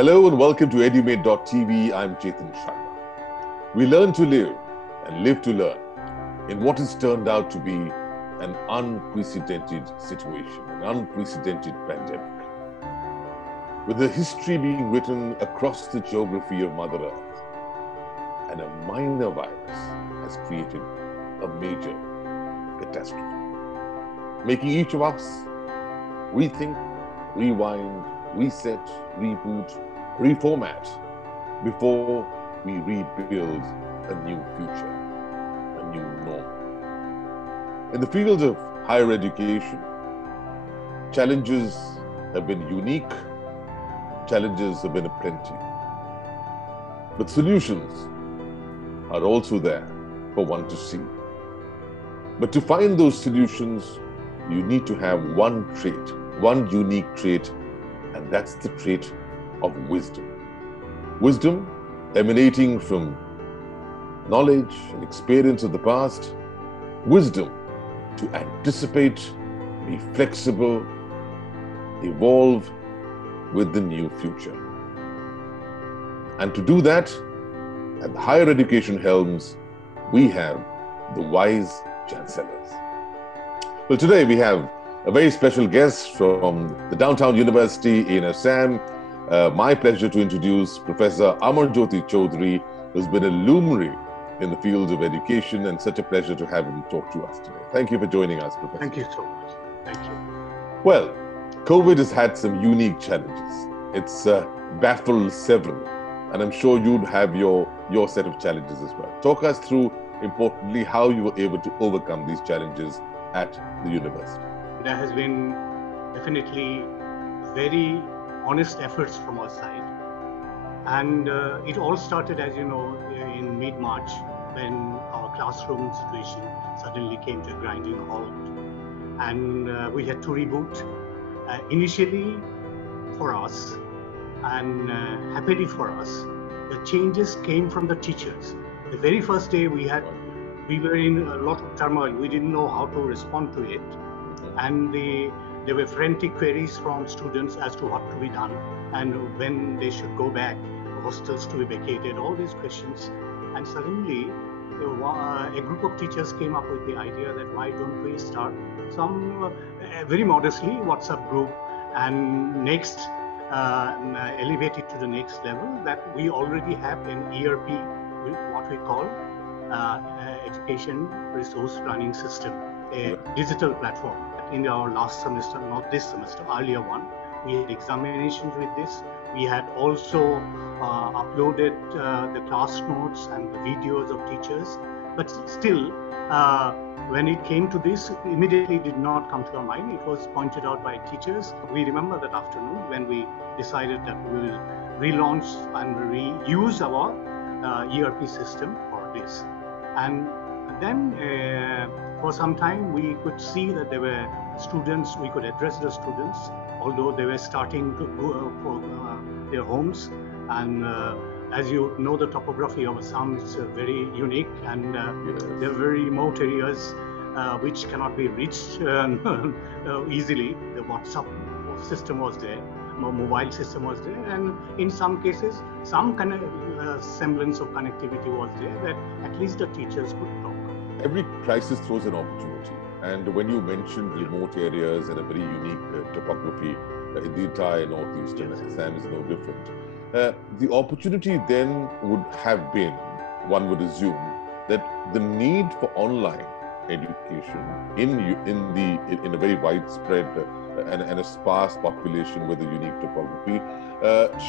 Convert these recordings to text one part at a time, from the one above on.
Hello and welcome to edumate.tv. I'm Chetan Sharma. We learn to live and live to learn in what has turned out to be an unprecedented situation, an unprecedented pandemic. With the history being written across the geography of Mother Earth, and a minor virus has created a major catastrophe, making each of us rethink, rewind, reset, reboot, reformat before we rebuild a new future, a new norm. In the field of higher education, challenges have been unique, challenges have been aplenty. But solutions are also there for one to see. But to find those solutions, you need to have one trait, one unique trait, and that's the trait of wisdom. Wisdom emanating from knowledge and experience of the past. Wisdom to anticipate, be flexible, evolve with the new future. And to do that, at the higher education helms, we have the WISE Chancellors. Well, today we have a very special guest from the Downtown University in Assam. My pleasure to introduce Professor Amarjyoti Choudhary, who's been a luminary in the field of education, and such a pleasure to have him talk to us today. Thank you for joining us, Professor. Thank you so much. Thank you. Well, COVID has had some unique challenges. It's baffled several, and I'm sure you'd have your set of challenges as well. Talk us through, importantly, how you were able to overcome these challenges at the university. There has been definitely very honest efforts from our side. And it all started, as you know, in mid-March, when our classroom situation suddenly came to a grinding halt. And we had to reboot. Initially, for us, and happily for us, the changes came from the teachers. The very first day we were in a lot of turmoil. We didn't know how to respond to it. And there were frantic queries from students as to what to be done and when they should go back, hostels to be vacated, all these questions. And suddenly, a group of teachers came up with the idea that why don't we start some, very modestly, WhatsApp group, and next, elevate it to the next level, that we already have an ERP, what we call Education Resource Planning System, a digital platform. In our last semester, not this semester, earlier one, we had examinations with this. We had also uploaded the class notes and the videos of teachers. But still, when it came to this, immediately did not come to our mind. It was pointed out by teachers. We remember that afternoon when we decided that we will relaunch and reuse our ERP system for this. And then for some time, we could see that there were students, we could address the students, although they were starting to go for their homes. And as you know, the topography of Assam is very unique, and there are very remote areas which cannot be reached easily. The WhatsApp system was there, mobile system was there, and in some cases, some kind of semblance of connectivity was there that at least the teachers could talk. Every crisis throws an opportunity. And when you mentioned remote areas and a very unique topography in the entire northeastern, Assam is no different. The opportunity then would have been, one would assume, that the need for online education in a very widespread and a sparse population with a unique topography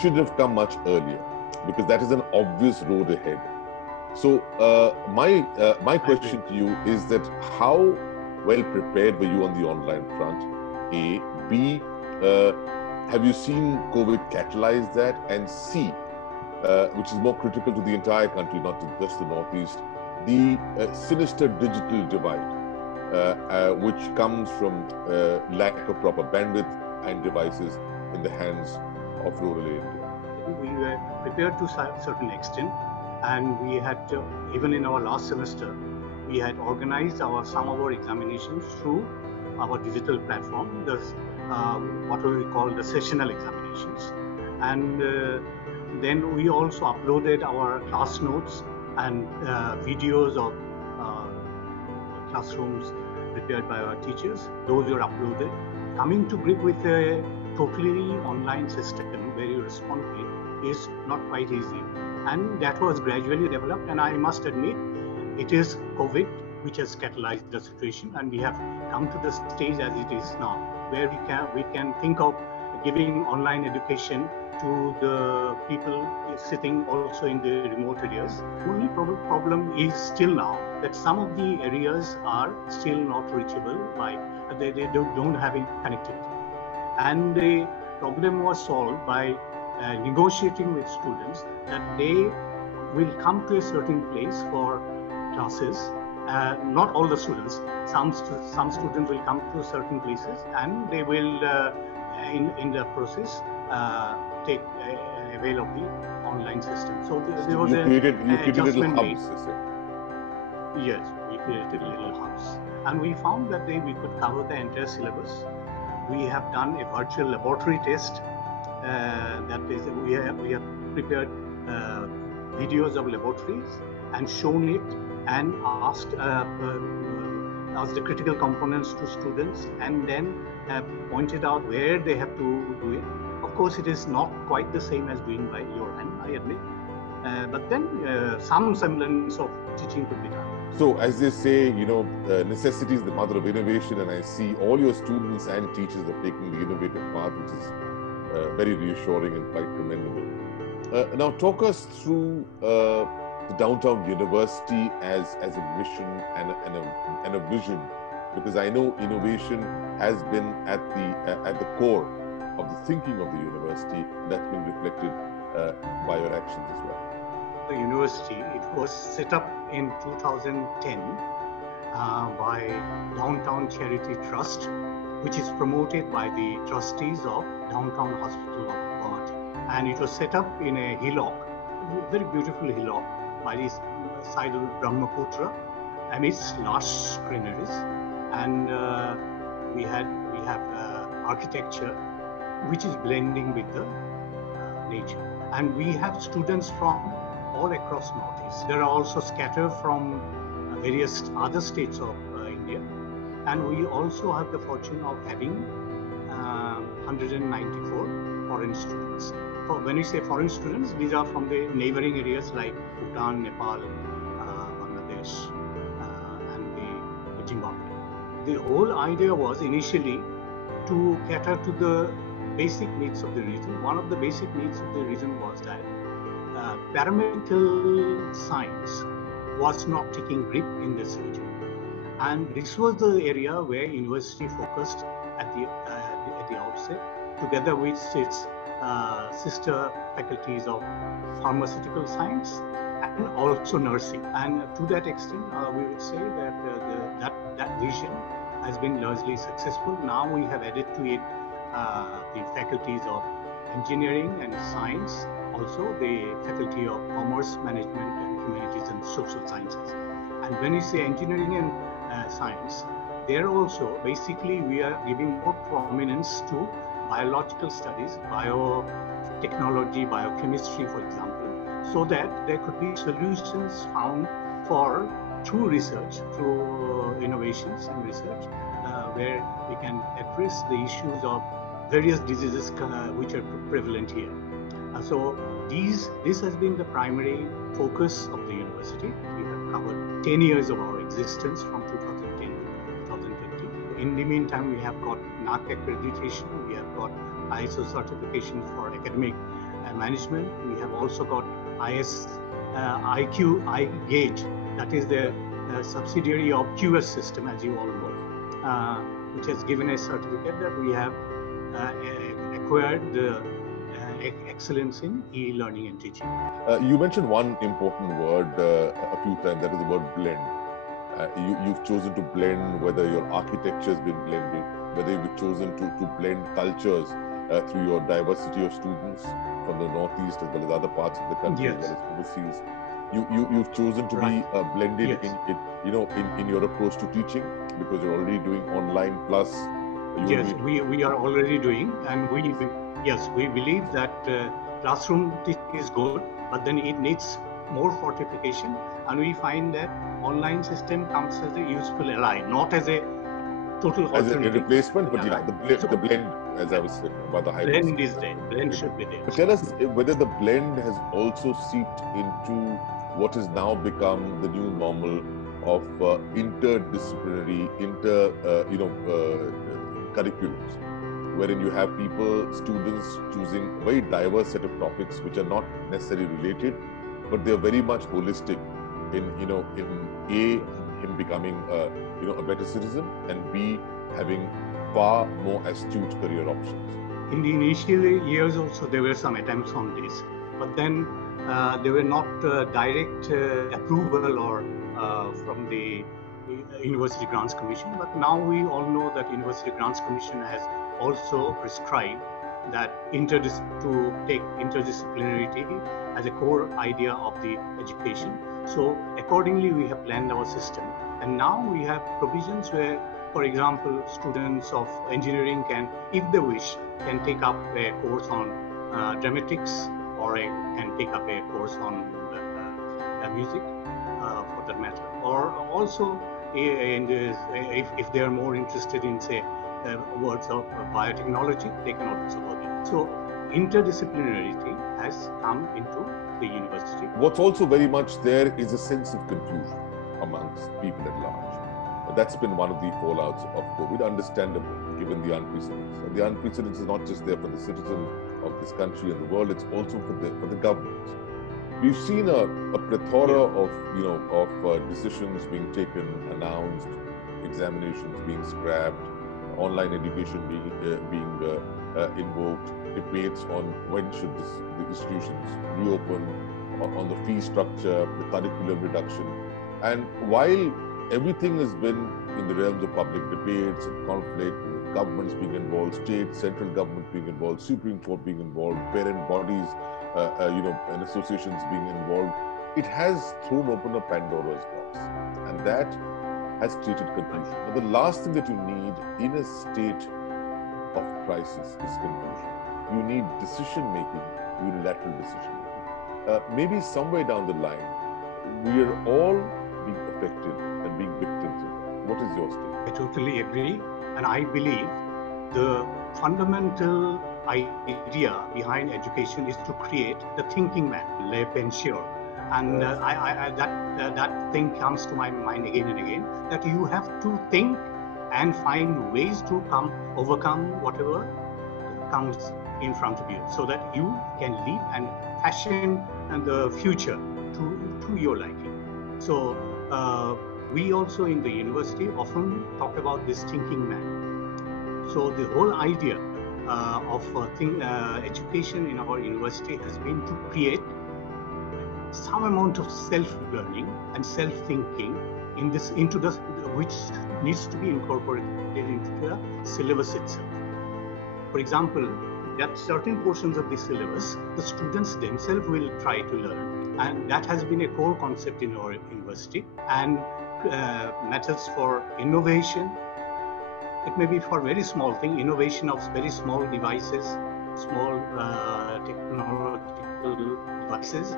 should have come much earlier, because that is an obvious road ahead. So my question to you is that how well prepared were you on the online front? A. B. Have you seen COVID catalyze that? And C, which is more critical to the entire country, not to just the Northeast, the sinister digital divide, which comes from lack of proper bandwidth and devices in the hands of rural India. We were prepared to a certain extent, and we had, even in our last semester, we had organized some of our examinations through our digital platform, what we call the sessional examinations. And then we also uploaded our class notes and videos of classrooms prepared by our teachers. Those were uploaded. Coming to grip with a totally online system where you respond quickly is not quite easy. And that was gradually developed. And I must admit, it is COVID which has catalyzed the situation. And we have come to the stage as it is now, where we can think of giving online education to the people sitting also in the remote areas. The only problem is still now that some of the areas are still not reachable by, they don't have any connectivity. And the problem was solved by negotiating with students that they will come to a certain place for classes. Not all the students, some students will come to certain places and they will, in the process, take avail of the online system. So there was you created little made. hubs, Yes, we created little hubs, and we found that we could cover the entire syllabus. We have done a virtual laboratory test. That is, we have prepared videos of laboratories and shown it and asked the critical components to students, and then pointed out where they have to do it. Of course, it is not quite the same as doing by your hand, I admit, but then some semblance of teaching could be done. So, as they say, necessity is the mother of innovation, and I see all your students and teachers are taking the innovative path, which is very reassuring and quite commendable. Now, talk us through the Downtown University as a mission and a vision, because I know innovation has been at the core of the thinking of the university. That's been reflected by your actions as well. The university, it was set up in 2010 by Downtown Charity Trust, which is promoted by the trustees of Downtown Hospital of Guwahati. And it was set up in a hillock, a very beautiful hillock, by the side of Brahmaputra, amidst lush greeneries. And we have architecture which is blending with the nature. And we have students from all across Northeast. There are also scattered from various other states of India. And we also have the fortune of having 194 foreign students. When we say foreign students, these are from the neighboring areas like Bhutan, Nepal, Bangladesh, and the Zimbabwe. The whole idea was initially to cater to the basic needs of the region. One of the basic needs of the region was that paramedical science was not taking grip in this region. And this was the area where university focused at the outset, together with its sister faculties of pharmaceutical science and also nursing. And to that extent, we would say that that vision has been largely successful. Now we have added to it the faculties of engineering and science, also the faculty of commerce, management, and humanities and social sciences. And when we say engineering and science, there also basically we are giving more prominence to biological studies, biotechnology, biochemistry, for example, so that there could be solutions found through research, through innovations in research, where we can address the issues of various diseases which are prevalent here. So this has been the primary focus of the university. We have covered 10 years of our existence from 2010 to 2020. In the meantime, we have got NAAC accreditation, we have got ISO certification for academic management. We have also got iGauge, that is the subsidiary of QS system, as you all know, which has given a certificate that we have acquired the excellence in e-learning and teaching. You mentioned one important word a few times, that is the word blend. You've chosen to blend, whether your architecture has been blended, whether you've chosen to blend cultures through your diversity of students from the Northeast as well as other parts of the country, yes, as well as overseas. You've chosen to right, be blended, yes, in your approach to teaching, because you're already doing online plus. Yes, we are already doing, and Yes, we believe that classroom teaching is good, but then it needs more fortification, and we find that online system comes as a useful ally, not as a total As a alternative. replacement, but Yeah. the blend, as I was saying about the hybrid. Blend is there. Blend should be there. But tell us whether the blend has also seeped into what has now become the new normal of interdisciplinary, curriculums, wherein you have students choosing a very diverse set of topics which are not necessarily related, but they are very much holistic in A, him becoming a better citizen, and B, having far more astute career options. In the initial years also, there were some attempts on this, but then there were not direct approval or from the University Grants Commission. But now we all know that University Grants Commission has also prescribed that to take interdisciplinarity as a core idea of the education. So accordingly, we have planned our system, and now we have provisions where, for example, students of engineering can, if they wish, can take up a course on dramatics, or can take up a course on music, for that matter. Or also, if they are more interested in, say, words of biotechnology, they can also go there. So interdisciplinarity has come into the university. What's also very much there is a sense of confusion amongst people at large. That's been one of the fallouts of COVID, understandable, given the unprecedented. And the unprecedented is not just there for the citizens of this country and the world; it's also for the government. We've seen a plethora of decisions being taken, announced, examinations being scrapped, online education being invoked, debates on when should the institutions reopen, on the fee structure, the curriculum reduction, and while everything has been in the realms of public debates and conflict, governments being involved, state, central government being involved, Supreme Court being involved, parent bodies, and associations being involved, it has thrown open a Pandora's box, and that has created confusion. Now, the last thing that you need in a state of crisis is confusion. You need decision-making, unilateral decision-making. Maybe somewhere down the line, we are all being affected and being victims of that. What is your statement? I totally agree, and I believe the fundamental idea behind education is to create the thinking man, le pensieur. And that thing comes to my mind again and again, that you have to think and find ways to overcome whatever comes in front of you, so that you can lead and fashion the future to your liking. So we also in the university often talk about this thinking man. So the whole idea of education in our university has been to create some amount of self-learning and self-thinking which needs to be incorporated into the syllabus itself. For example, there are certain portions of the syllabus the students themselves will try to learn, and that has been a core concept in our university, and matters for innovation. It may be for very small thing, innovation of very small devices, small technological devices,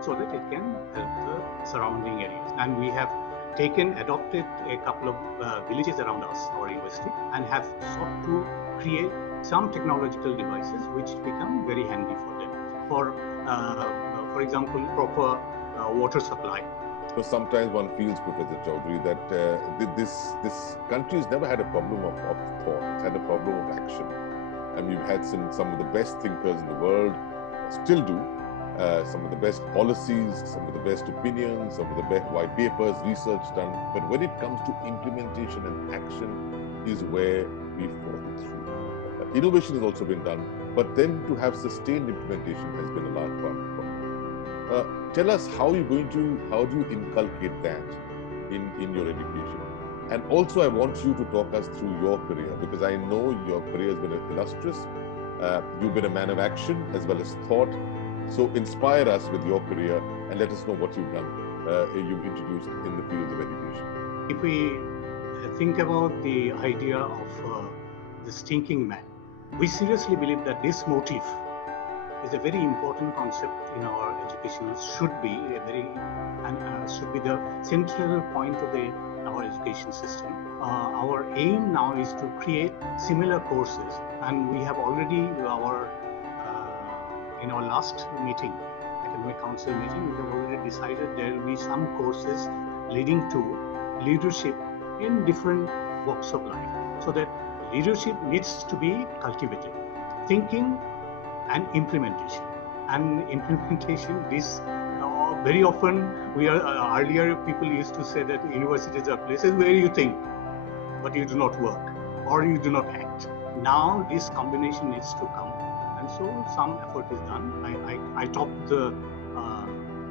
so that it can help the surrounding areas. And we have adopted a couple of villages around us, our university, and have sought to create some technological devices which become very handy for them. For example, proper water supply. So sometimes one feels, Professor Choudhary, that this country has never had a problem of thought. It's had a problem of action. And we've had some of the best thinkers in the world, still do, some of the best policies, some of the best opinions, some of the best white papers, research done. But when it comes to implementation and action is where we've fallen through. Innovation has also been done, but then to have sustained implementation has been a large part of the problem. Tell us how do you inculcate that in your education? And also I want you to talk us through your career, because I know your career has been illustrious. You've been a man of action as well as thought. So inspire us with your career and let us know what you've done, you've introduced in the fields of education. If we think about the idea of this thinking man, we seriously believe that this motive is a very important concept in our education. Should be the central point of our education system. Our aim now is to create similar courses, and we have already in our last meeting, academic council meeting, we have already decided there will be some courses leading to leadership in different walks of life, so that leadership needs to be cultivated, thinking and implementation. And implementation, this very often earlier people used to say that universities are places where you think, but you do not work or you do not act. Now this combination needs to come, and so some effort is done. I topped the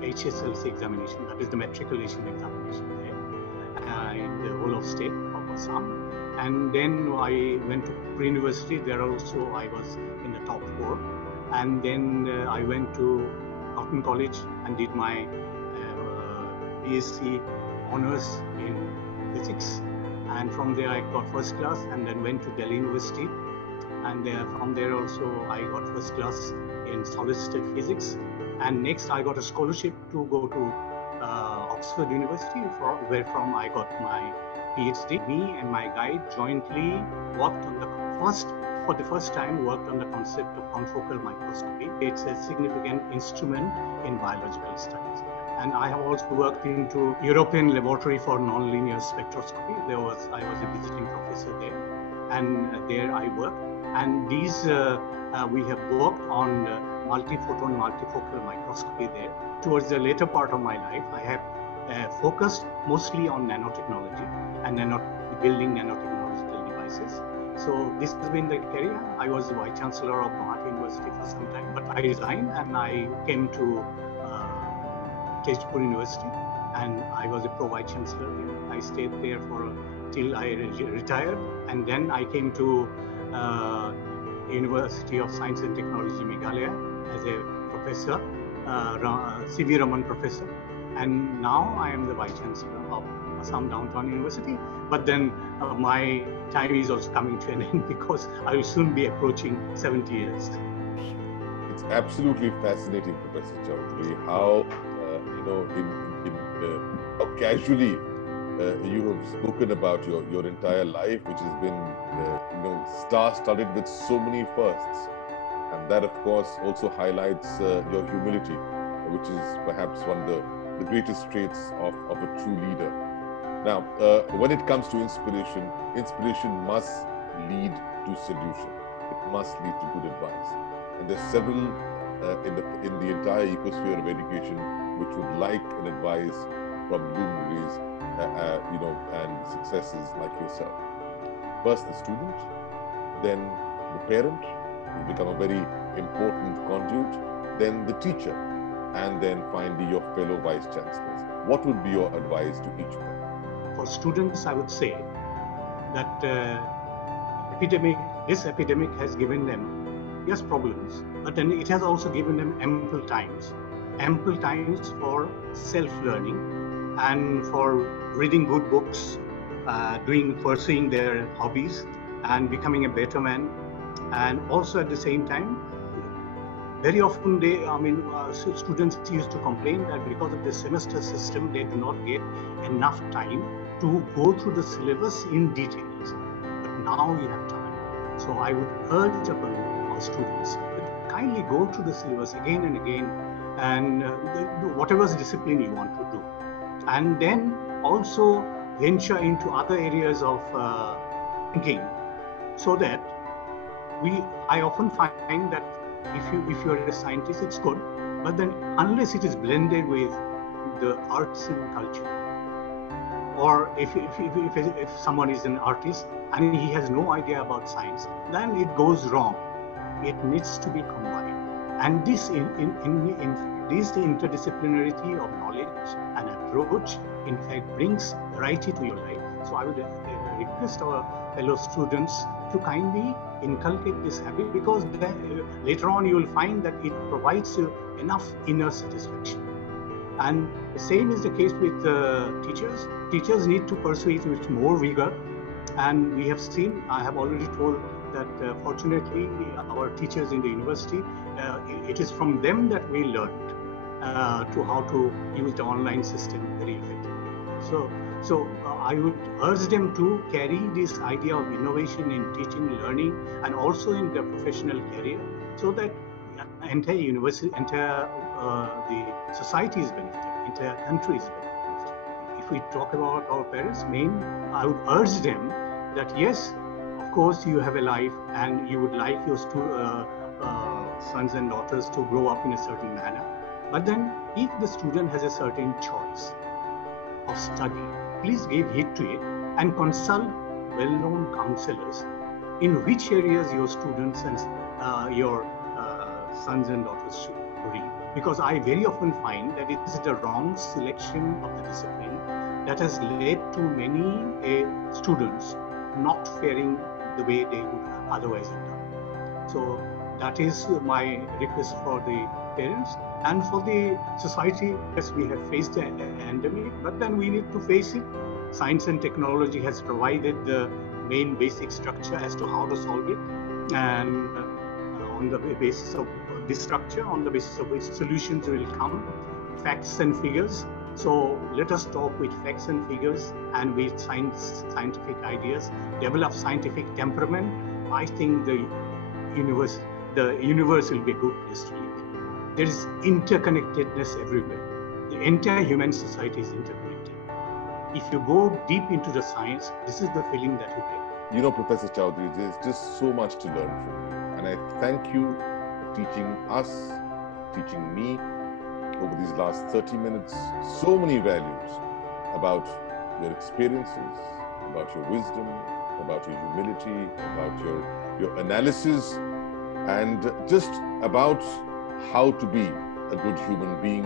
HSLC examination, that is the matriculation examination there in the whole of state of Assam. And then I went to pre-university. There also I was in the top 4. And then I went to Cotton College and did my BSc honors in physics. And from there I got first class, and then went to Delhi University. And from there also I got first class in solid state physics. And next I got a scholarship to go to Oxford University, where from I got my PhD. Me and my guide jointly worked on for the first time worked on the concept of confocal microscopy. It's a significant instrument in biological studies. And I have also worked into European Laboratory for Nonlinear Spectroscopy. I was a visiting professor there, and there I worked. And these we have worked on multiphoton multifocal microscopy there. Towards the later part of my life, I have focused mostly on nanotechnology and building nanotechnological devices. So this has been the career. I was the Vice Chancellor of Guwahati University for some time, but I resigned and I came to Tezpur University, and I was a Pro-Vice Chancellor there. I stayed there till I retired, and then I came to University of Science and Technology, Meghalaya, as a professor, C.V. Raman professor, and now I am the Vice Chancellor of Assam Downtown University. But then my time is also coming to an end because I will soon be approaching 70 years. It's absolutely fascinating, Professor Choudhary, how how casually you have spoken about your entire life, which has been star-studded with so many firsts, and that, of course, also highlights your humility, which is perhaps one of the greatest traits of a true leader. Now, when it comes to inspiration, inspiration must lead to solution. It must lead to good advice. And there's several in the entire ecosphere of education which would like an advice from luminaries, and successes like yourself. First the student, then the parent, who become a very important conduit, then the teacher, and then finally your fellow vice chancellors. What would be your advice to each one? For students, I would say that this epidemic has given them, yes, problems, but then it has also given them ample times for self-learning and for reading good books, pursuing their hobbies and becoming a better man. And also at the same time, very often students used to complain that because of the semester system, they do not get enough time to go through the syllabus in details. But now you have time. So I would urge upon our students to kindly go through the syllabus again and again, and whatever discipline you want to do. And then also venture into other areas of thinking, so that I often find that if you're a scientist, it's good, but then unless it is blended with the arts and culture, or if someone is an artist and he has no idea about science, then it goes wrong. It needs to be combined, and this this interdisciplinarity of knowledge and approach, in fact, brings variety to your life. So I would request our fellow students to kindly inculcate this habit, because then, later on you will find that it provides you enough inner satisfaction. And the same is the case with teachers. Teachers need to pursue it with more vigor. And we have seen, I have already told that fortunately our teachers in the university, it is from them that we learned to how to use the online system very effectively. So I would urge them to carry this idea of innovation in teaching, learning, and also in their professional career, so that entire university, entire the society is benefited, entire country is benefited. If we talk about our parents, I would urge them that yes, of course you have a life and you would like your sons and daughters to grow up in a certain manner. But then if the student has a certain choice of study, please give heed to it and consult well-known counselors in which areas your students and your sons and daughters should read. Because I very often find that it is the wrong selection of the discipline that has led to many students not faring the way they would otherwise have done. So that is my request for the parents and for the society. Yes, we have faced an pandemic, but then we need to face it. Science and technology has provided the main basic structure as to how to solve it, and on the basis of this structure, on the basis of which solutions will come, facts and figures. So let us talk with facts and figures and with scientific ideas, develop scientific temperament. I think the universe will be a good place to live. There is interconnectedness everywhere. The entire human society is interconnected. If you go deep into the science, this is the feeling that you get. You know, Professor Choudhary, there's just so much to learn from you. And I thank you for teaching us, teaching me over these last 30 minutes, so many values about your experiences, about your wisdom, about your humility, about your analysis, and just about how to be a good human being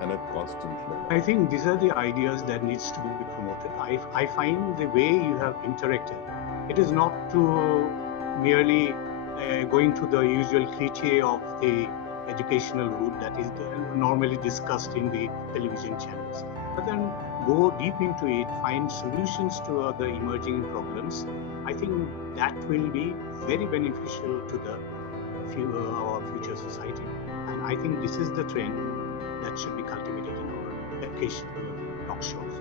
and a constant learner. I think these are the ideas that needs to be promoted. I find the way you have interacted, it is not to merely going to the usual cliche of the educational route that is normally discussed in the television channels, but then go deep into it, find solutions to the emerging problems. I think that will be very beneficial to our future society, and I think this is the trend that should be cultivated in our educational talk shows.